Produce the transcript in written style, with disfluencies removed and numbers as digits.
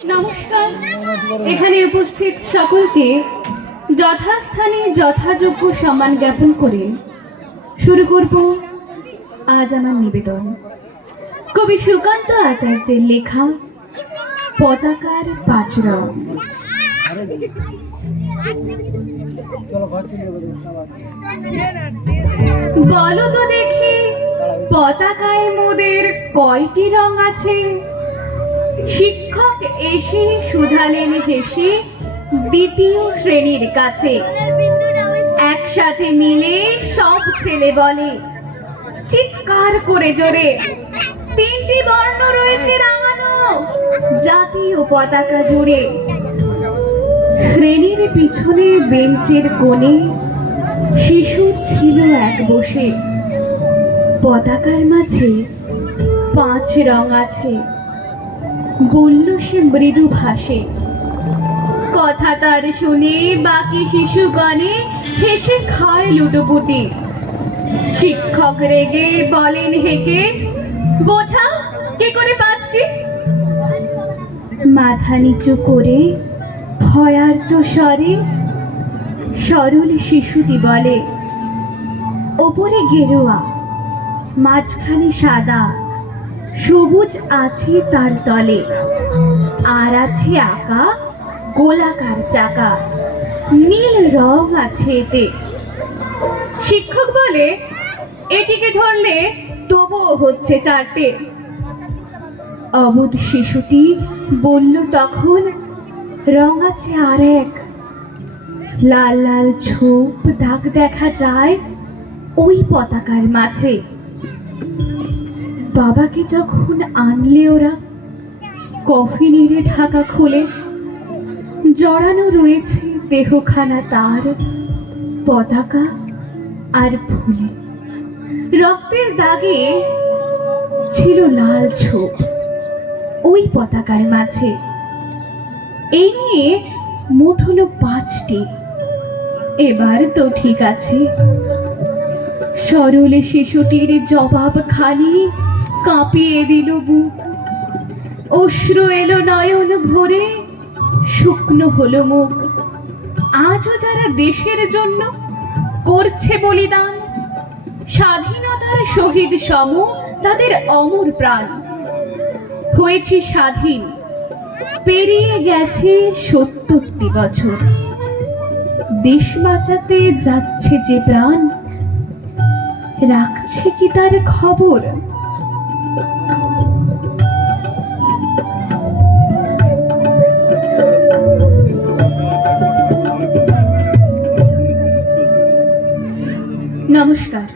নমস্কার। এখানে উপস্থিত সকলকে যথাস্থানে যথাযোগ্য সম্মান জ্ঞাপন করে শুরু করব আজ আমার নিবেদন। কবি সুকান্ত আচার্যের লেখা পতাকার পাঁচ রং। বলো তো দেখি, পতাকায় মোদের কয়টি রং আছে? শিক্ষক এসে শুধালেন হেসে দ্বিতীয় শ্রেণীর কাছে। একসাথে মিলে সব ছেলে বলে চিৎকার করে জোরে, তিনটি বর্ণ রয়েছে রাঙানো জাতীয় পতাকা জুড়ে। শ্রেণীর পিছনে বেঞ্চের কোণে শিশু ছিল এক বসে। পতাকার মাঝে পাঁচ রং আছে, বলল সে মৃদু ভাষে। কথা তার শুনে বাকি শিশুগণে হেসে খায় লুটোপুটি। শিক্ষক রেগে বলেন হেকে, বোঝাও কি করে পাঁচটি? মাথা নিচু করে ভয়ার্ত স্বরে সরল শিশুটি বলে, ওপরে গেরুয়া, মাঝখানে সাদা, সবুজ আছে তার তলে, আর আছে আঁকা গোলাকার চাকা, নীল রং আছে এতে। শিক্ষক বলে, এটিকে ধরলে তবুও হচ্ছে চারটে। অবোধ শিশুটি বলল তখন, রং আছে আর এক, লাল লাল ছোপ দাগ দেখা যায় ওই পতাকার মাঝে। বাবাকে যখন আনলে ওরা, কফিনের ঢাকা খুলে জড়ানো রয়েছে দেহখানা তার পতাকা আর ফুলে। রক্তের দাগে ছিল লাল ছোপ ওই পতাকার মাঝে। এই নিয়ে মোট হলো পাঁচটি। এবার তো ঠিক আছে। সরল শিশুটির জবাব খানি কাঁপিয়ে দিল বুক। অশ্রু এলো নয়ন ভরে, শুকনো হলো মুখ। আজও যারা দেশের জন্য করছে বলিদান, স্বাধীনতার শহীদ সম তাদের অমর প্রাণ। হয়েছে স্বাধীন, পেরিয়ে গেছে ৭০টি বছর। দেশ বাঁচাতে যাচ্ছে যে প্রাণ, রাখছে কি তার খবর? নমস্কার।